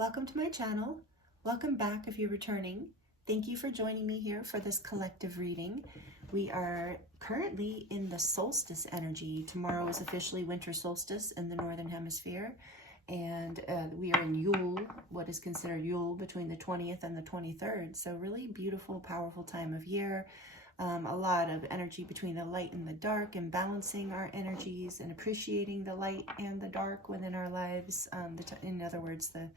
Welcome to my channel. Welcome back if you're returning. Thank you for joining me here for this collective reading. We are currently in the solstice energy. Tomorrow is officially winter solstice in the Northern Hemisphere. And we are in Yule, what is considered Yule, between the 20th and the 23rd. So really beautiful, powerful time of year. A lot of energy between the light and the dark, and balancing our energies and appreciating the light and the dark within our lives. In other words, the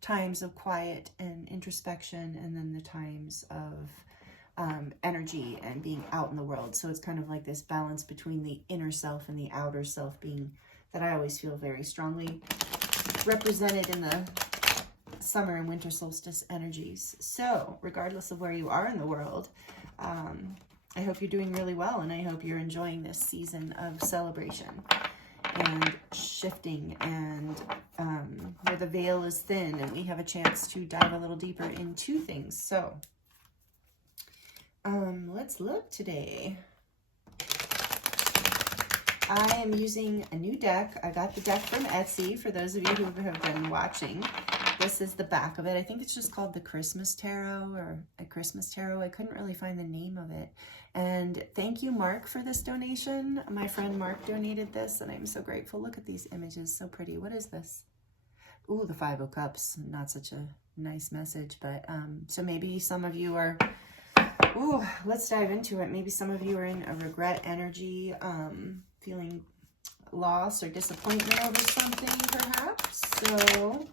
times of quiet and introspection, and then the times of energy and being out in the world. So it's kind of like this balance between the inner self and the outer self, being that I always feel very strongly represented in the summer and winter solstice energies. So regardless of where you are in the world, I hope you're doing really well, and I hope you're enjoying this season of celebration and shifting, and where the veil is thin and we have a chance to dive a little deeper into things. So let's look today. I am using a new deck. I got the deck from Etsy, for those of you who have been watching. This is the back of it. I think it's just called the Christmas Tarot, or a Christmas Tarot. I couldn't really find the name of it. And thank you, Mark, for this donation. My friend Mark donated this, and I'm so grateful. Look at these images, so pretty. What is this? Ooh, the Five of Cups. Not such a nice message, but so maybe some of you are, ooh, let's dive into it. Maybe some of you are in a regret energy, feeling loss or disappointment over something, perhaps. So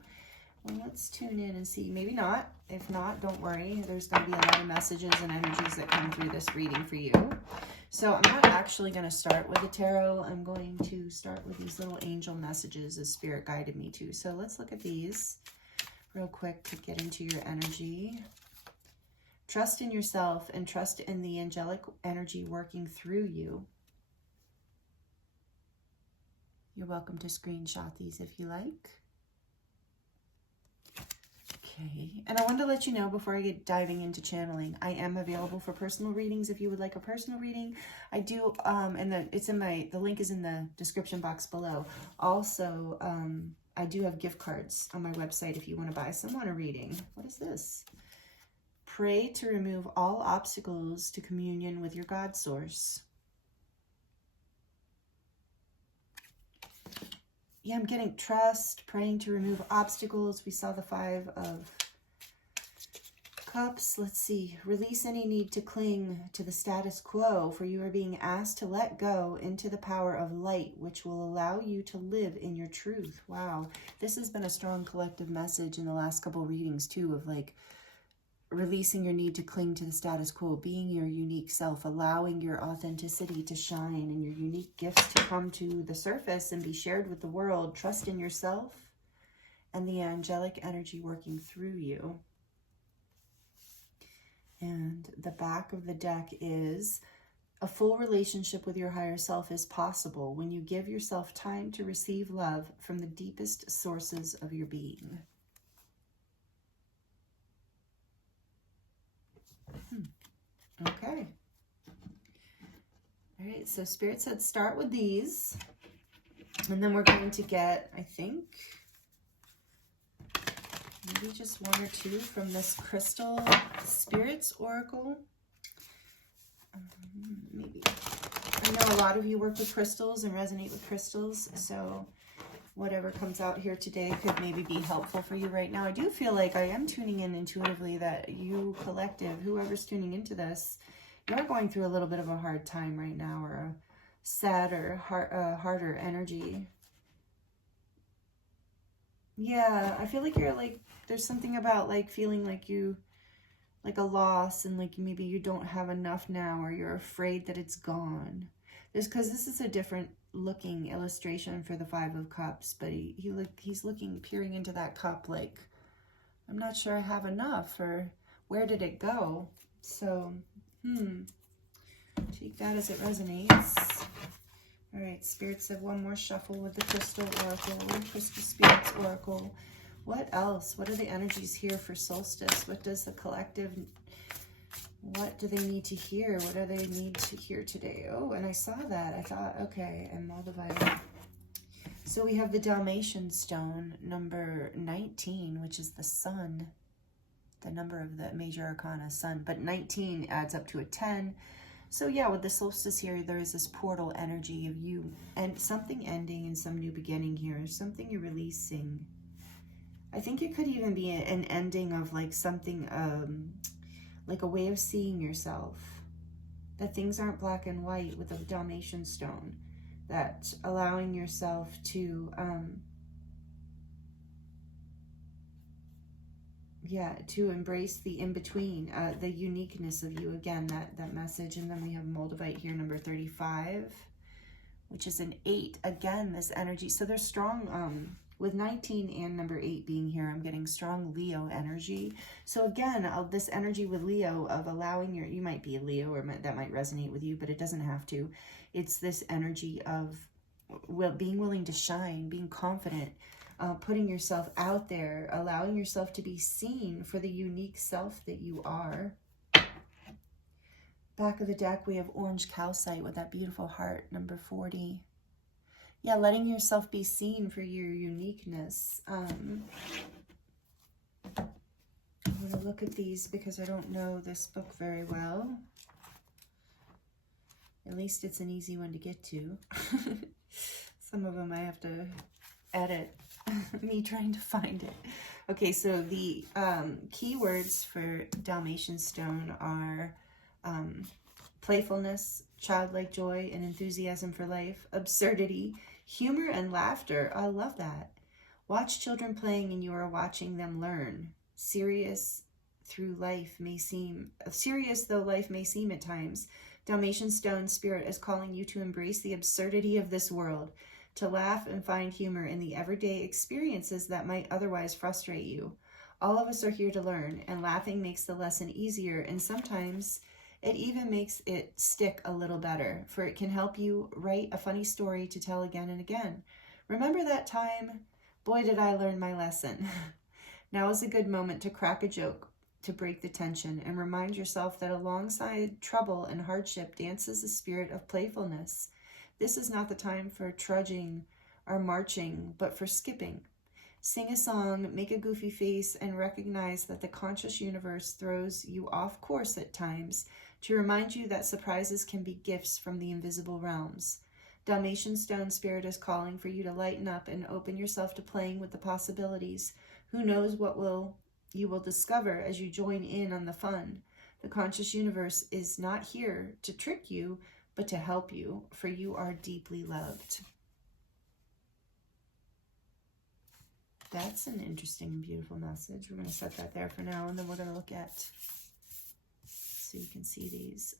let's tune in and see. Maybe not. If not, don't worry. There's going to be a lot of messages and energies that come through this reading for you. So I'm not actually going to start with the tarot. I'm going to start with these little angel messages as Spirit guided me to. So let's look at these real quick to get into your energy. Trust in yourself and trust in the angelic energy working through you. You're welcome to screenshot these if you like. Okay, and I wanted to let you know before I get diving into channeling, I am available for personal readings if you would like a personal reading. I do, and the link is in the description box below. Also, I do have gift cards on my website if you want to buy someone a reading. What is this? Pray to remove all obstacles to communion with your God source. Yeah, I'm getting trust, praying to remove obstacles. We saw the Five of Cups. Let's see. Release any need to cling to the status quo, for you are being asked to let go into the power of light, which will allow you to live in your truth. Wow. This has been a strong collective message in the last couple readings too, of like releasing your need to cling to the status quo, being your unique self, allowing your authenticity to shine and your unique gifts to come to the surface and be shared with the world. Trust in yourself and the angelic energy working through you. And the back of the deck is a full relationship with your higher self is possible when you give yourself time to receive love from the deepest sources of your being. Okay. All right, so Spirit said start with these, and then we're going to get, I think, maybe just one or two from this Crystal Spirits Oracle. Maybe. I know a lot of you work with crystals and resonate with crystals, so whatever comes out here today could maybe be helpful for you right now. I do feel like I am tuning in intuitively that you collective, whoever's tuning into this, you're going through a little bit of a hard time right now, or a sadder, harder energy. Yeah, I feel like you're like, there's something about like feeling like you, like a loss, and like maybe you don't have enough now, or you're afraid that it's gone. Because this is a different looking illustration for the Five of Cups, but he's looking, peering into that cup like, I'm not sure I have enough, or where did it go? So, take that as it resonates. All right, Spirit said one more shuffle with the Crystal Oracle, Crystal Spirits Oracle. What else? What are the energies here for Solstice? What does the collective, what do they need to hear? What do they need to hear today? Oh, and I saw that. I thought, okay, and Moldavite. So we have the Dalmatian stone, number 19, which is the sun, the number of the major arcana, sun. But 19 adds up to a 10. So yeah, with the solstice here, there is this portal energy of you and something ending and some new beginning here, something you're releasing. I think it could even be an ending of like something, like a way of seeing yourself. That things aren't black and white with the Dalmatian stone. That allowing yourself to, to embrace the in-between, the uniqueness of you. Again, that message. And then we have Moldavite here, number 35, which is an 8. Again, this energy. So there's strong, with 19 and number 8 being here, I'm getting strong Leo energy. So again, this energy with Leo of allowing you might be a Leo, or that might resonate with you, but it doesn't have to. It's this energy of being willing to shine, being confident, putting yourself out there, allowing yourself to be seen for the unique self that you are. Back of the deck, we have orange calcite with that beautiful heart, number 40. Yeah, letting yourself be seen for your uniqueness. I'm going to look at these because I don't know this book very well. At least it's an easy one to get to. Some of them I have to edit. Me trying to find it. Okay, so the keywords for Dalmatian stone are playfulness, childlike joy and enthusiasm for life, absurdity, humor and laughter. I love that. Watch children playing and you are watching them learn. Serious though life may seem at times, Dalmatian stone spirit is calling you to embrace the absurdity of this world, to laugh and find humor in the everyday experiences that might otherwise frustrate you. All of us are here to learn, and laughing makes the lesson easier, and sometimes it even makes it stick a little better, for it can help you write a funny story to tell again and again. Remember that time? Boy, did I learn my lesson. Now is a good moment to crack a joke, to break the tension, and remind yourself that alongside trouble and hardship dances the spirit of playfulness. This is not the time for trudging or marching, but for skipping. Sing a song, make a goofy face, and recognize that the conscious universe throws you off course at times to remind you that surprises can be gifts from the invisible realms. Dalmatian stone spirit is calling for you to lighten up and open yourself to playing with the possibilities. Who knows what you will discover as you join in on the fun. The conscious universe is not here to trick you, but to help you, for you are deeply loved. That's an interesting and beautiful message. We're going to set that there for now, and then we're going to look at, so you can see these,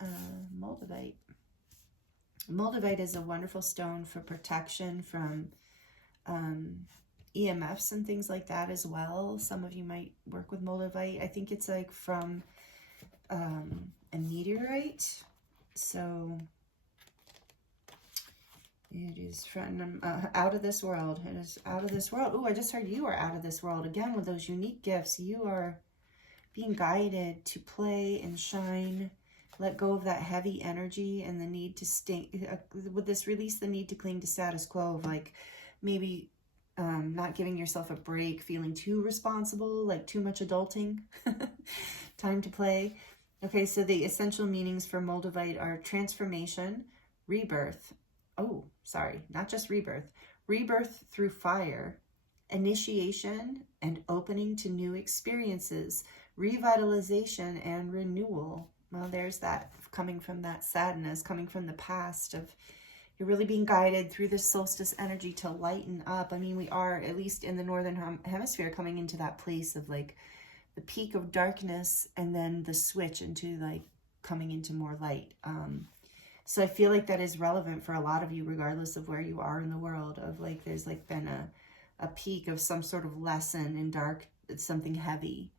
Moldavite. Moldavite is a wonderful stone for protection from EMFs and things like that as well. Some of you might work with Moldavite. I think it's like from a meteorite. So it is from out of this world. It is out of this world. Oh, I just heard you are out of this world. Again, with those unique gifts, you are being guided to play and shine. Let go of that heavy energy and the need to stay. With this release, the need to cling to status quo of like maybe not giving yourself a break, feeling too responsible, like too much adulting. Time to play. Okay, so the essential meanings for Moldavite are transformation, rebirth. Oh, sorry, not just rebirth. Rebirth through fire, initiation and opening to new experiences, revitalization and renewal. Well, there's that coming from that sadness, coming from the past of you're really being guided through this solstice energy to lighten up. I mean, we are, at least in the northern hemisphere, coming into that place of like the peak of darkness and then the switch into like coming into more light. So I feel like that is relevant for a lot of you, regardless of where you are in the world, of like there's like been a peak of some sort of lesson in dark, it's something heavy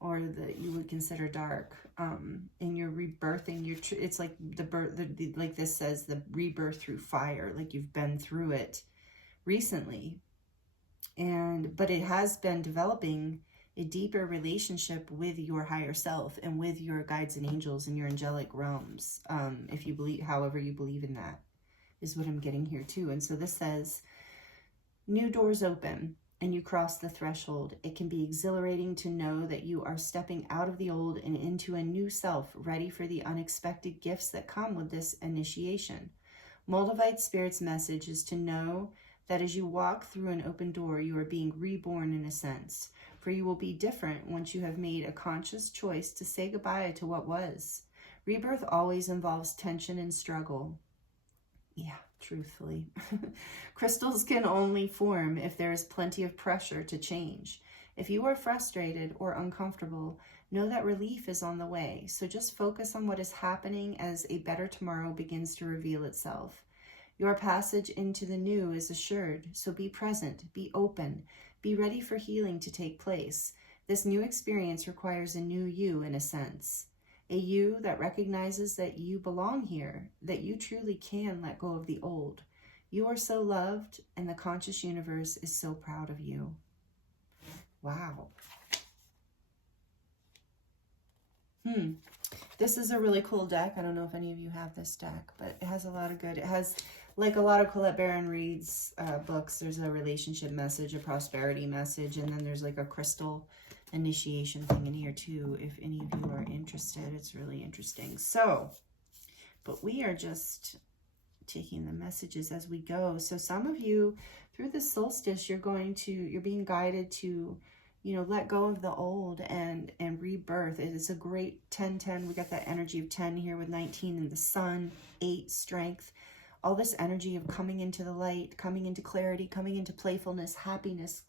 or that you would consider dark, and you're rebirthing. It's like the birth, like this says, the rebirth through fire. Like you've been through it recently, but it has been developing a deeper relationship with your higher self and with your guides and angels and your angelic realms. If you believe, however you believe in that, is what I'm getting here too. And so this says, New doors open and you cross the threshold. It can be exhilarating to know that you are stepping out of the old and into a new self, ready for the unexpected gifts that come with this initiation. Moldavite Spirit's message is to know that as you walk through an open door, you are being reborn in a sense, for you will be different once you have made a conscious choice to say goodbye to what was. Rebirth always involves tension and struggle. Yeah, truthfully. Crystals can only form if there is plenty of pressure to change. If you are frustrated or uncomfortable, know that relief is on the way. So just focus on what is happening as a better tomorrow begins to reveal itself. Your passage into the new is assured, so be present, be open, be ready for healing to take place. This new experience requires a new you in a sense. A you that recognizes that you belong here, that you truly can let go of the old. You are so loved, and the conscious universe is so proud of you. Wow. This is a really cool deck. I don't know if any of you have this deck, but it has a lot of good. It has, like a lot of Colette Baron Reid's books, there's a relationship message, a prosperity message, and then there's like a crystal initiation thing in here too, if any of you are interested. It's really interesting. So, but we are just taking the messages as we go. So some of you, through the solstice, you're being guided to, you know, let go of the old and rebirth. It's a great 10-10. We got that energy of 10 here with 19 and the sun, 8, strength. All this energy of coming into the light, coming into clarity, coming into playfulness, happiness.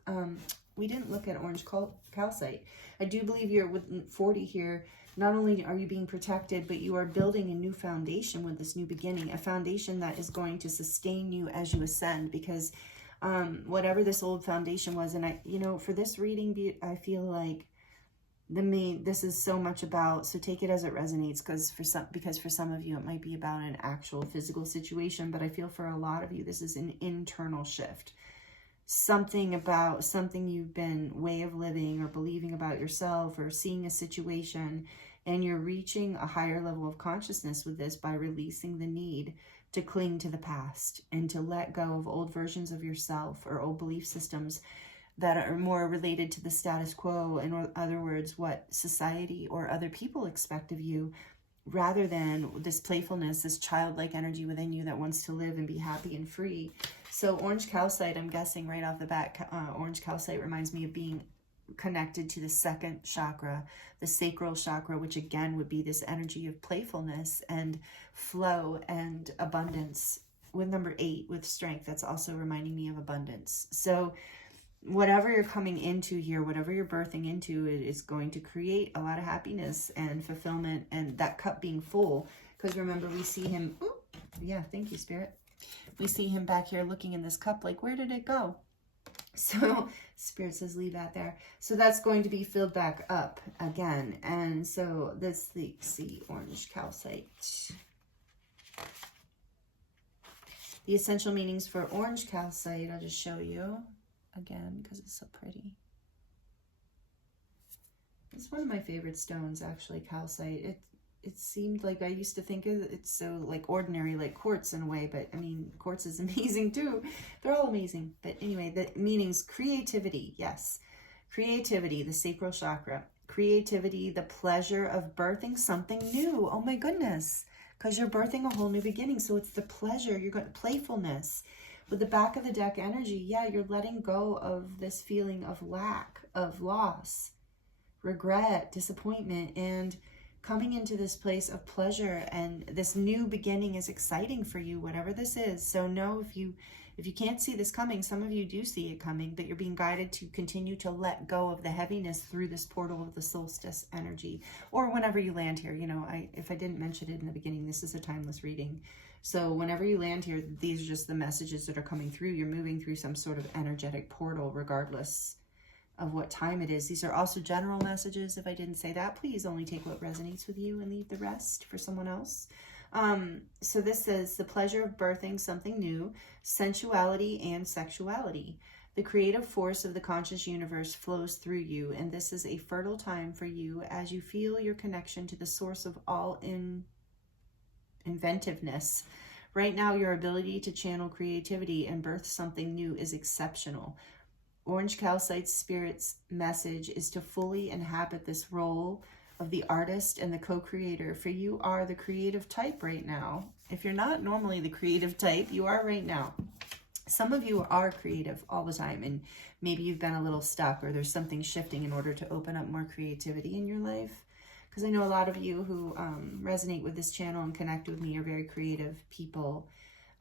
We didn't look at orange calcite. I do believe you're with 40 here. Not only are you being protected, but you are building a new foundation with this new beginning, a foundation that is going to sustain you as you ascend, because whatever this old foundation was, and I, you know, for this reading, I feel like this is so much about, so take it as it resonates, because for some of you it might be about an actual physical situation, but I feel for a lot of you this is an internal shift. Something about something you've been way of living or believing about yourself or seeing a situation, and you're reaching a higher level of consciousness with this by releasing the need to cling to the past and to let go of old versions of yourself or old belief systems that are more related to the status quo, in other words, what society or other people expect of you, rather than this playfulness, this childlike energy within you that wants to live and be happy and free. So orange calcite, I'm guessing right off the bat, orange calcite reminds me of being connected to the second chakra, the sacral chakra, which again would be this energy of playfulness and flow and abundance. With number 8, with strength, that's also reminding me of abundance. So whatever you're coming into here, whatever you're birthing into, it is going to create a lot of happiness and fulfillment, and that cup being full. Because remember, we see him, yeah, thank you, Spirit. We see him back here looking in this cup like, where did it go? So Spirit says, leave that there. So that's going to be filled back up again. And so this, see, orange calcite. The essential meanings for orange calcite, I'll just show you again because it's so pretty. It's one of my favorite stones, actually, calcite. It seemed like I used to think it's so like ordinary, like quartz in a way, but I mean, quartz is amazing too. They're all amazing. But anyway, the meanings: creativity, yes. Creativity, the sacral chakra. Creativity, the pleasure of birthing something new. Oh my goodness. Because you're birthing a whole new beginning. So it's the pleasure, you're going playfulness. With the back of the deck energy, yeah, you're letting go of this feeling of lack, of loss, regret, disappointment, and coming into this place of pleasure. And this new beginning is exciting for you, whatever this is. So know, if you can't see this coming, some of you do see it coming, but you're being guided to continue to let go of the heaviness through this portal of the solstice energy, or whenever you land here. You know, if I didn't mention it in the beginning, this is a timeless reading. So whenever you land here, these are just the messages that are coming through. You're moving through some sort of energetic portal, regardless of what time it is. These are also general messages. If I didn't say that, please only take what resonates with you and leave the rest for someone else. So this says the pleasure of birthing something new, sensuality and sexuality. The creative force of the conscious universe flows through you, and this is a fertile time for you as you feel your connection to the source of all inventiveness, Right now, your ability to channel creativity and birth something new is exceptional. Orange Calcite Spirit's message is to fully inhabit this role of the artist and the co-creator, for you are the creative type right now. If you're not normally the creative type, you are right now. Some of you are creative all the time, and maybe you've been a little stuck, or there's something shifting in order to open up more creativity in your life. Because I know a lot of you who resonate with this channel and connect with me are very creative people,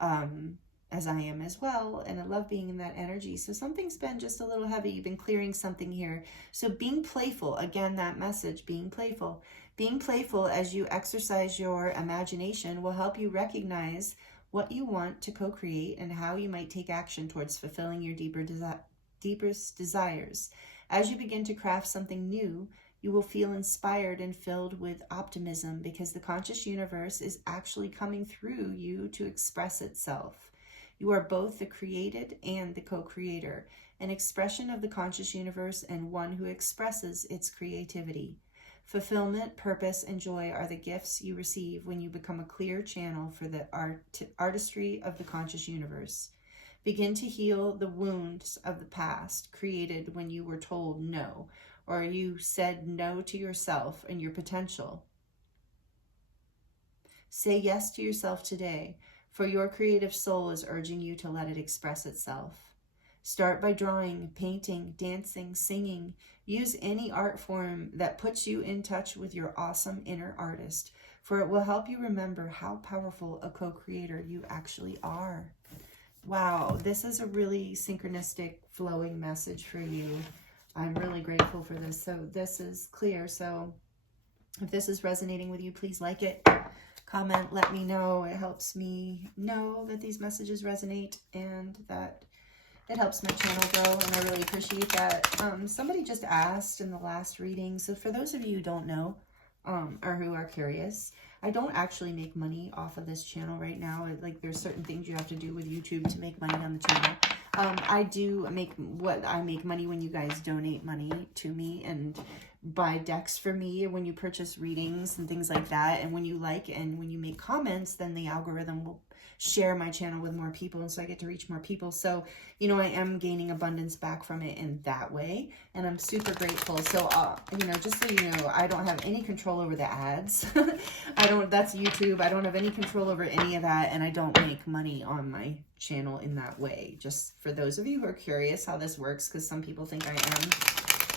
as I am as well, and I love being in that energy. So something's been just a little heavy. You've been clearing something here. So being playful, again, that message, being playful. Being playful as you exercise your imagination will help you recognize what you want to co-create and how you might take action towards fulfilling your deepest desires. As you begin to craft something new, you will feel inspired and filled with optimism, because the conscious universe is actually coming through you to express itself. You are both the created and the co-creator, an expression of the conscious universe and one who expresses its creativity. Fulfillment, purpose, and joy are the gifts you receive when you become a clear channel for the artistry of the conscious universe. Begin to heal the wounds of the past, created when you were told no, or you said no to yourself and your potential. Say yes to yourself today, for your creative soul is urging you to let it express itself. Start by drawing, painting, dancing, singing. Use any art form that puts you in touch with your awesome inner artist, for it will help you remember how powerful a co-creator you actually are. Wow, this is a really synchronistic, flowing message for you. I'm really grateful for this. So this is clear. So if this is resonating with you, please like it. Comment, let me know. It helps me know that these messages resonate and that it helps my channel grow, and I really appreciate that. Somebody just asked in the last reading, so for those of you who don't know, or who are curious, I don't actually make money off of this channel right now. Like, there's certain things you have to do with YouTube to make money on the channel. I do make money when you guys donate money to me and buy decks for me, when you purchase readings and things like that. And when you like and when you make comments, then the algorithm will share my channel with more people, and so I get to reach more people. So, you know, I am gaining abundance back from it in that way, and I'm super grateful. So, you know, just so you know, I don't have any control over the ads. That's YouTube. I don't have any control over any of that, and I don't make money on my channel in that way. Just for those of you who are curious how this works, because some people think I am.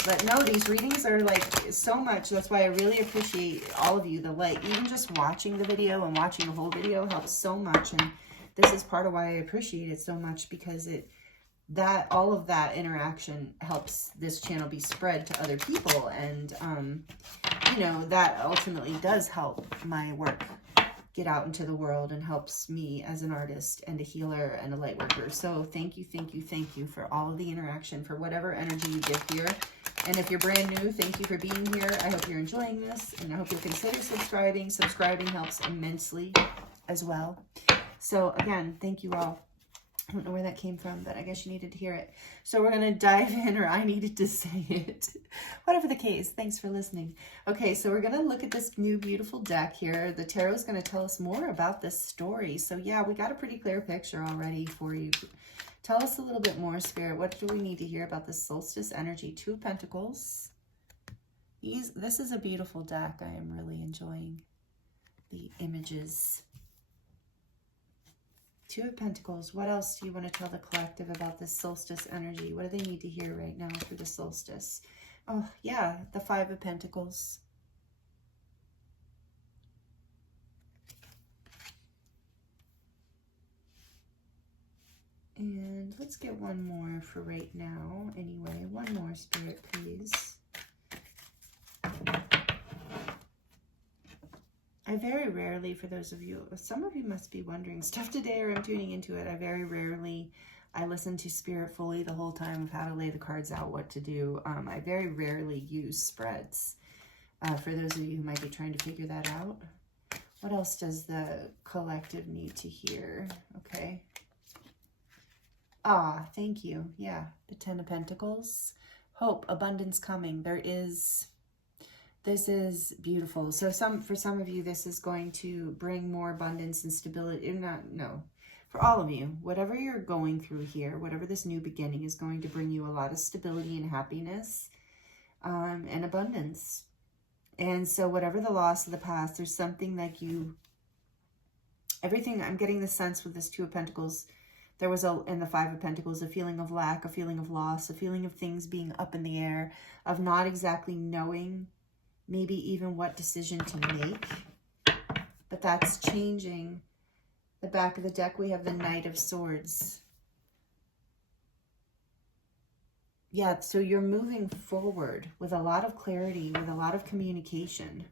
But no, these readings are like so much. That's why I really appreciate all of you. Even just watching the video and watching the whole video helps so much. And this is part of why I appreciate it so much, because all of that interaction helps this channel be spread to other people. And, you know, that ultimately does help my work get out into the world and helps me as an artist and a healer and a light worker. So thank you, thank you, thank you for all of the interaction, for whatever energy you give here. And if you're brand new, thank you for being here. I hope you're enjoying this, and I hope you'll consider subscribing. Subscribing helps immensely as well. So again, thank you all. I don't know where that came from, but I guess you needed to hear it. So we're going to dive in, or I needed to say it. Whatever the case, thanks for listening. Okay, so we're going to look at this new beautiful deck here. The tarot is going to tell us more about this story. So yeah, we got a pretty clear picture already for you. Tell us a little bit more, Spirit. What do we need to hear about this solstice energy? Two of Pentacles. This is a beautiful deck. I am really enjoying the images. Two of Pentacles. What else do you want to tell the collective about this solstice energy? What do they need to hear right now for the solstice? Oh, yeah, the Five of Pentacles. And let's get one more for right now. Anyway, one more, Spirit, please. I very rarely, for those of you, some of you must be wondering stuff today, or I'm tuning into it. I listen to Spirit fully the whole time of how to lay the cards out, what to do. I very rarely use spreads. For those of you who might be trying to figure that out. What else does the collective need to hear? Okay. Ah, thank you. Yeah, the Ten of Pentacles. Hope, abundance coming. There is This is beautiful. So for some of you, this is going to bring more abundance and stability. For all of you, whatever you're going through here, whatever this new beginning is going to bring you a lot of stability and happiness and abundance. And so whatever the loss of the past, there's something like everything, I'm getting the sense with this Two of Pentacles, there was in the Five of Pentacles, a feeling of lack, a feeling of loss, a feeling of things being up in the air, of not exactly knowing maybe even what decision to make. But that's changing. The back of the deck, we have the Knight of Swords. Yeah, so you're moving forward with a lot of clarity, with a lot of communication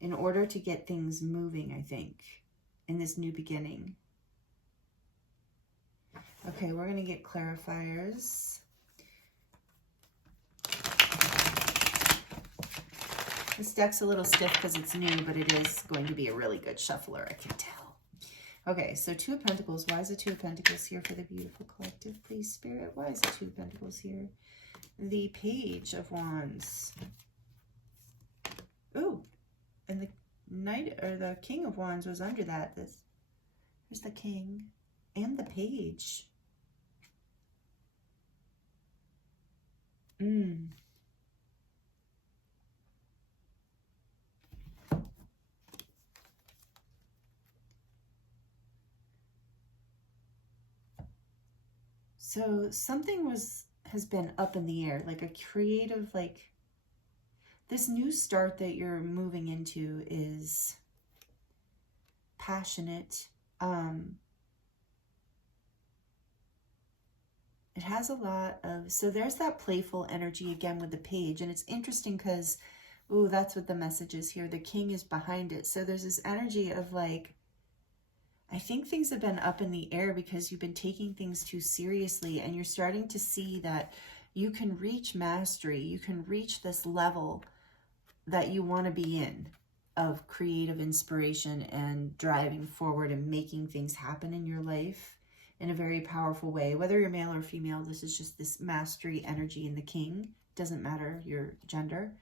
in order to get things moving, I think, in this new beginning. Okay, we're going to get clarifiers. This deck's a little stiff because it's new, but it is going to be a really good shuffler, I can tell. Okay, so Two of Pentacles. Why is the Two of Pentacles here for the beautiful collective, please, Spirit? Why is the Two of Pentacles here? The Page of Wands. Ooh, and the Knight, or the King of Wands was under that. There's the King and the Page. So something has been up in the air, like a creative, like this new start that you're moving into is passionate. It has a lot of, so there's that playful energy again with the Page. And it's interesting because, ooh, that's what the message is here. The King is behind it. So there's this energy of like, I think things have been up in the air because you've been taking things too seriously, and you're starting to see that you can reach mastery. You can reach this level that you want to be in of creative inspiration and driving forward and making things happen in your life in a very powerful way. Whether you're male or female, this is just this mastery energy in the King. Doesn't matter your gender.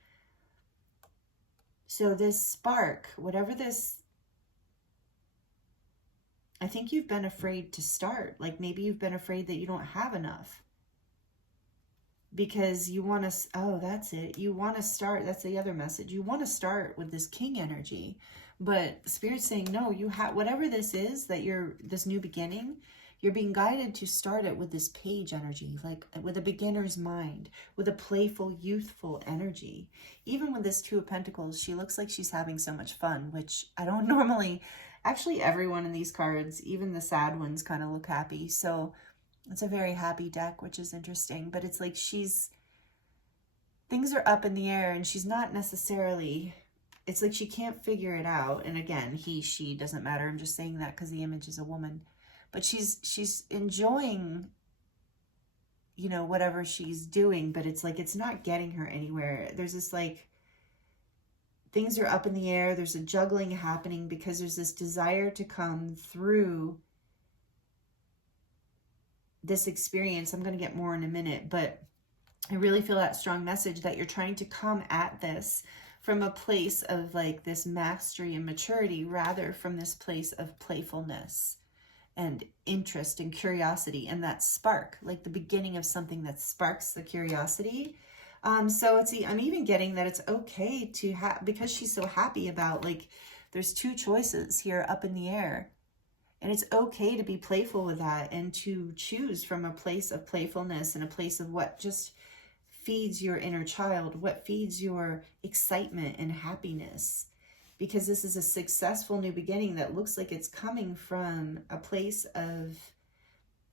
So this spark, whatever this, I think you've been afraid to start. Like maybe you've been afraid that you don't have enough. Because you want to, oh, that's it. You want to start, that's the other message. You want to start with this King energy. But Spirit's saying, no, you have, whatever this is, that this new beginning, you're being guided to start it with this Page energy, like with a beginner's mind, with a playful, youthful energy. Even with this Two of Pentacles, she looks like she's having so much fun, which I don't normally. Actually, everyone in these cards, even the sad ones, kind of look happy. So it's a very happy deck, which is interesting. But it's like things are up in the air and she's not necessarily, it's like she can't figure it out. And again, he, she, doesn't matter. I'm just saying that because the image is a woman. But she's enjoying, you know, whatever she's doing. But it's like it's not getting her anywhere. There's this like, things are up in the air. There's a juggling happening because there's this desire to come through this experience. I'm going to get more in a minute, but I really feel that strong message that you're trying to come at this from a place of like this mastery and maturity, rather from this place of playfulness and interest and curiosity and that spark, like the beginning of something that sparks the curiosity. So I'm even getting that it's okay to have, because she's so happy about, like, there's two choices here up in the air, and it's okay to be playful with that and to choose from a place of playfulness and a place of what just feeds your inner child, what feeds your excitement and happiness, because this is a successful new beginning that looks like it's coming from a place of,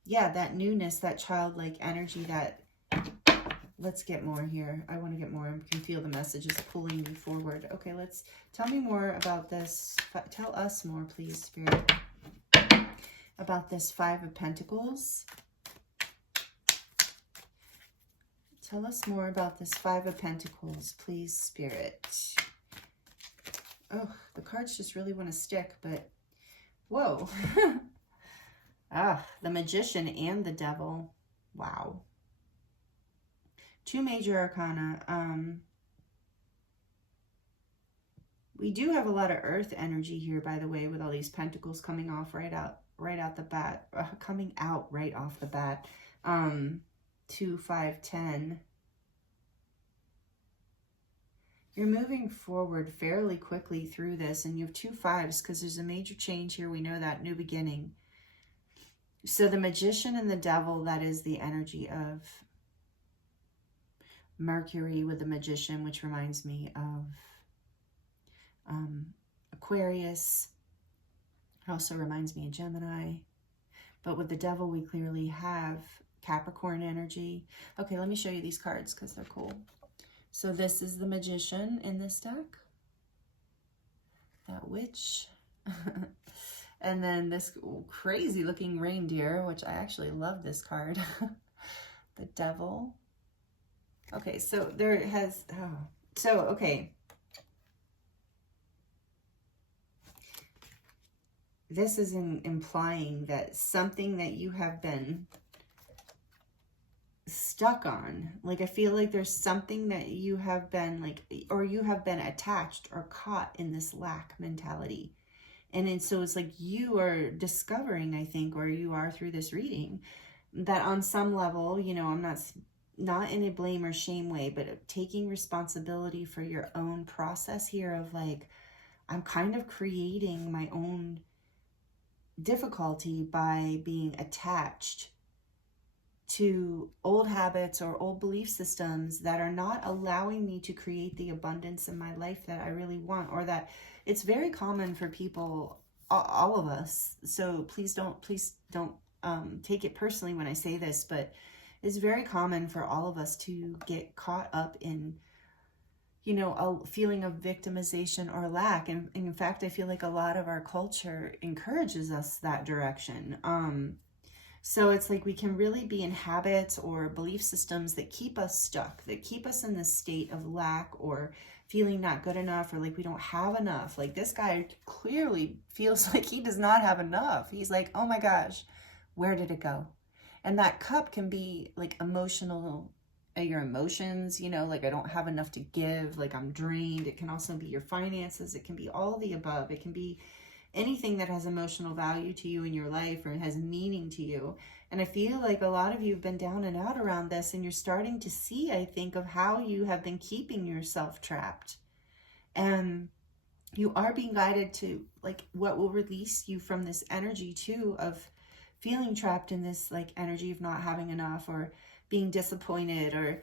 yeah, that newness, that childlike energy, that, let's get more here. I want to get more. I can feel the messages pulling me forward. Okay, tell me more about this. Tell us more, please, Spirit, about this Five of Pentacles. Tell us more about this Five of Pentacles, please, Spirit. Oh, the cards just really want to stick, but whoa. The Magician and the Devil. Wow. Two major arcana. We do have a lot of earth energy here, by the way, with all these pentacles coming off right out the bat, coming out right off the bat. 2, 5, 10. You're moving forward fairly quickly through this, and you have 2 5s because there's a major change here. We know that, new beginning. So the Magician and the Devil, that is the energy of Mercury with the Magician, which reminds me of Aquarius. It also reminds me of Gemini. But with the Devil, we clearly have Capricorn energy. Okay, let me show you these cards because they're cool. So this is the Magician in this deck. That Witch. And then this crazy looking reindeer, which I actually love this card. The Devil. Okay, so there it has, okay. This is implying that something that you have been stuck on, like I feel like there's something that you have been like, or you have been attached or caught in this lack mentality. And so it's like you are discovering, I think, or you are through this reading, that on some level, you know, I'm not in a blame or shame way, but taking responsibility for your own process here of like, I'm kind of creating my own difficulty by being attached to old habits or old belief systems that are not allowing me to create the abundance in my life that I really want, or that it's very common for people, all of us. So please don't take it personally when I say this, but it's very common for all of us to get caught up in, you know, a feeling of victimization or lack. And in fact, I feel like a lot of our culture encourages us that direction. So it's like we can really be in habits or belief systems that keep us stuck, that keep us in this state of lack or feeling not good enough, or like we don't have enough. Like this guy clearly feels like he does not have enough. He's like, oh my gosh, where did it go? And that cup can be like emotional, your emotions, you know, like I don't have enough to give, like I'm drained. It can also be your finances. It can be all of the above. It can be anything that has emotional value to you in your life or has meaning to you. And I feel like a lot of you have been down and out around this, and you're starting to see, I think, of how you have been keeping yourself trapped. And you are being guided to like what will release you from this energy too of feeling trapped in this like energy of not having enough, or being disappointed, or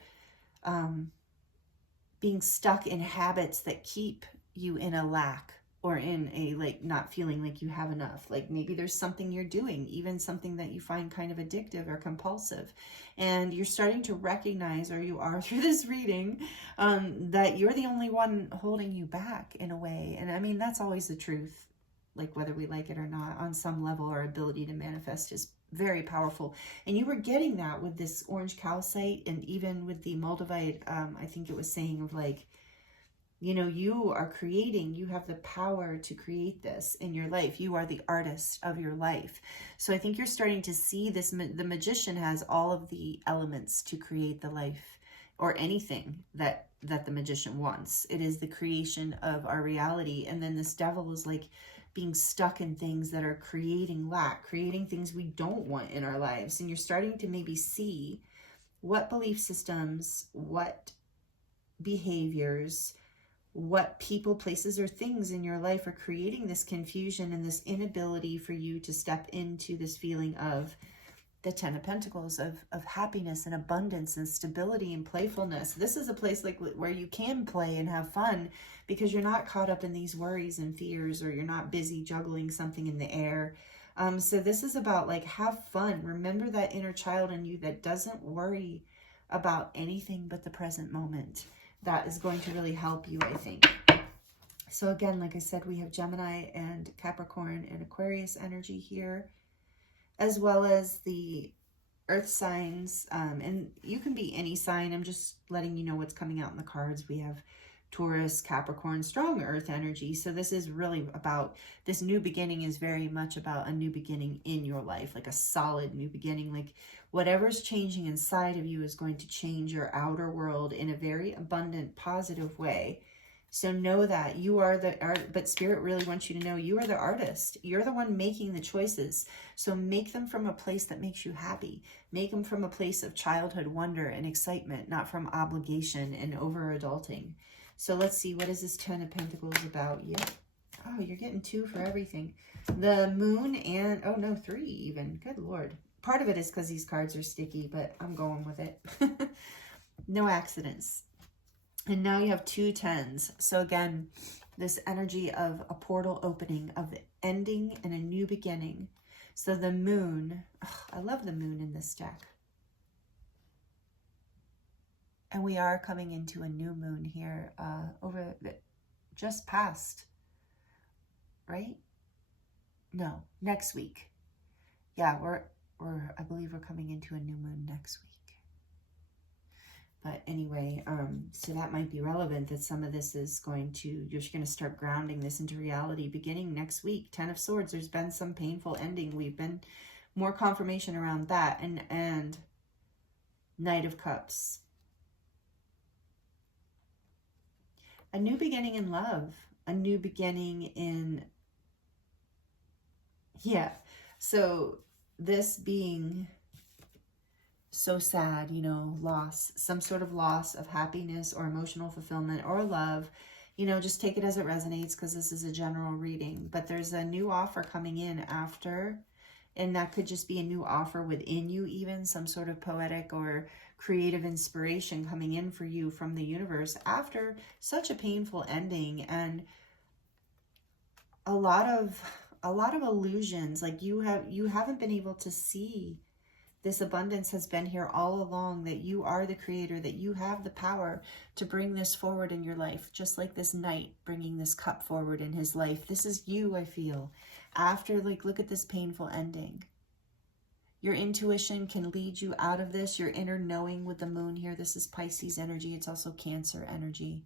being stuck in habits that keep you in a lack, or in a like not feeling like you have enough. Like maybe there's something you're doing, even something that you find kind of addictive or compulsive, and you're starting to recognize, or you are through this reading, that you're the only one holding you back in a way. And I mean, that's always the truth, like whether we like it or not. On some level, our ability to manifest is very powerful. And you were getting that with this orange calcite, and even with the Moldavite, I think it was saying of like, you know, you are creating, you have the power to create this in your life. You are the artist of your life. So I think you're starting to see this, the Magician has all of the elements to create the life or anything that the Magician wants. It is the creation of our reality. And then this Devil is like being stuck in things that are creating lack, creating things we don't want in our lives. And you're starting to maybe see what belief systems, what behaviors, what people, places, or things in your life are creating this confusion and this inability for you to step into this feeling of the 10 of Pentacles, of happiness and abundance and stability and playfulness. This is a place like where you can play and have fun because you're not caught up in these worries and fears, or you're not busy juggling something in the air. So this is about like, have fun. Remember that inner child in you that doesn't worry about anything but the present moment. That is going to really help you, I think. So again, like I said, we have Gemini and Capricorn and Aquarius energy here, as well as the earth signs. And you can be any sign. I'm just letting you know what's coming out in the cards. We have Taurus, Capricorn, strong earth energy. So this is really about, this new beginning is very much about a new beginning in your life, like a solid new beginning. Like whatever's changing inside of you is going to change your outer world in a very abundant, positive way. So know that you are the art, but Spirit really wants you to know you are the artist. You're the one making the choices. So make them from a place that makes you happy. Make them from a place of childhood wonder and excitement, not from obligation and over adulting. So let's see, what is this 10 of Pentacles about? Yeah. Oh, you're getting 2 for everything. The Moon and, oh no, 3 even. Good Lord. Part of it is because these cards are sticky, but I'm going with it. No accidents. And now you have 2 10s. So again, this energy of a portal opening, of ending and a new beginning. So the Moon, oh, I love the Moon in this deck. And we are coming into a new moon here just past, right? No, next week. Yeah, I believe we're coming into a new moon next week. But anyway, so that might be relevant, that some of this is you're going to start grounding this into reality beginning next week. 10 of Swords, there's been some painful ending. We've been more confirmation around that. And Knight of Cups. A new beginning in love. A new beginning in, yeah. So this being so sad, you know, loss, some sort of loss of happiness or emotional fulfillment or love, you know, just take it as it resonates, because this is a general reading. But there's a new offer coming in after, and that could just be a new offer within you, even some sort of poetic or creative inspiration coming in for you from the universe after such a painful ending. And a lot of illusions, like you haven't been able to see. This abundance has been here all along, that you are the creator, that you have the power to bring this forward in your life, just like this knight bringing this cup forward in his life. This is you, I feel. After, like, look at this painful ending. Your intuition can lead you out of this, your inner knowing with the Moon here. This is Pisces energy. It's also Cancer energy.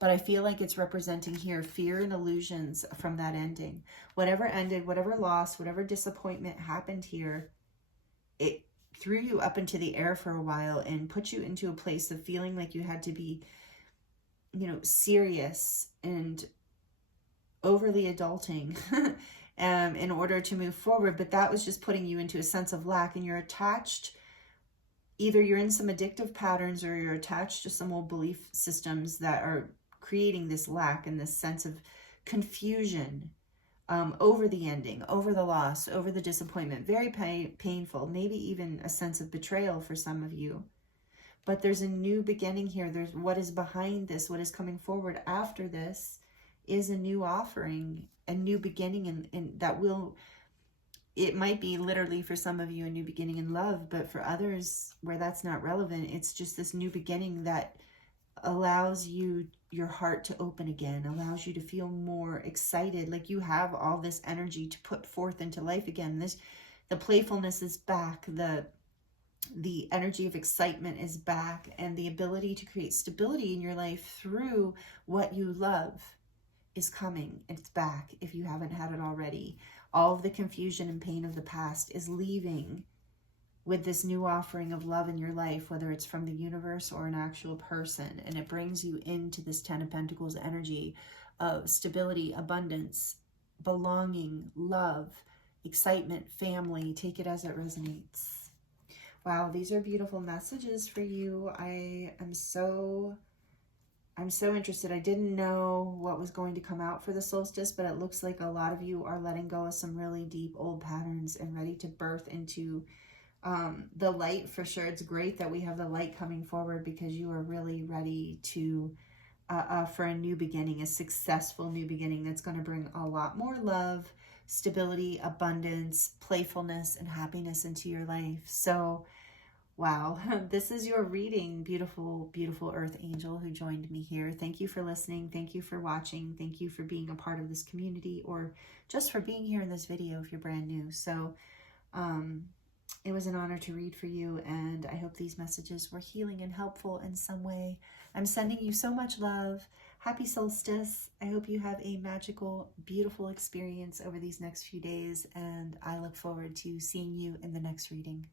But I feel like it's representing here fear and illusions from that ending. Whatever ended, whatever loss, whatever disappointment happened here, it threw you up into the air for a while and put you into a place of feeling like you had to be, you know, serious and overly adulting in order to move forward. But that was just putting you into a sense of lack, and you're attached. Either you're in some addictive patterns, or you're attached to some old belief systems that are creating this lack and this sense of confusion over the ending, over the loss, over the disappointment. Very painful, maybe even a sense of betrayal for some of you. But there's a new beginning here. There's what is behind this, what is coming forward after this is a new offering, a new beginning, and that will, it might be literally for some of you a new beginning in love, but for others where that's not relevant, it's just this new beginning that allows your heart to open again, allows you to feel more excited, like you have all this energy to put forth into life again. The playfulness is back, the energy of excitement is back, and the ability to create stability in your life through what you love is coming. It's back if you haven't had it already. All of the confusion and pain of the past is leaving with this new offering of love in your life, whether it's from the universe or an actual person. And it brings you into this 10 of Pentacles energy of stability, abundance, belonging, love, excitement, family. Take it as it resonates. Wow, these are beautiful messages for you. I'm so interested. I didn't know what was going to come out for the solstice, but it looks like a lot of you are letting go of some really deep old patterns and ready to birth into the light, for sure. It's great that we have the light coming forward, because you are really ready to for a new beginning, a successful new beginning that's going to bring a lot more love, stability, abundance, playfulness, and happiness into your life. So wow, this is your reading, beautiful, beautiful Earth Angel who joined me here. Thank you for listening. Thank you for watching. Thank you for being a part of this community, or just for being here in this video if you're brand new. So it was an honor to read for you, and I hope these messages were healing and helpful in some way. I'm sending you so much love. Happy solstice. I hope you have a magical, beautiful experience over these next few days, and I look forward to seeing you in the next reading.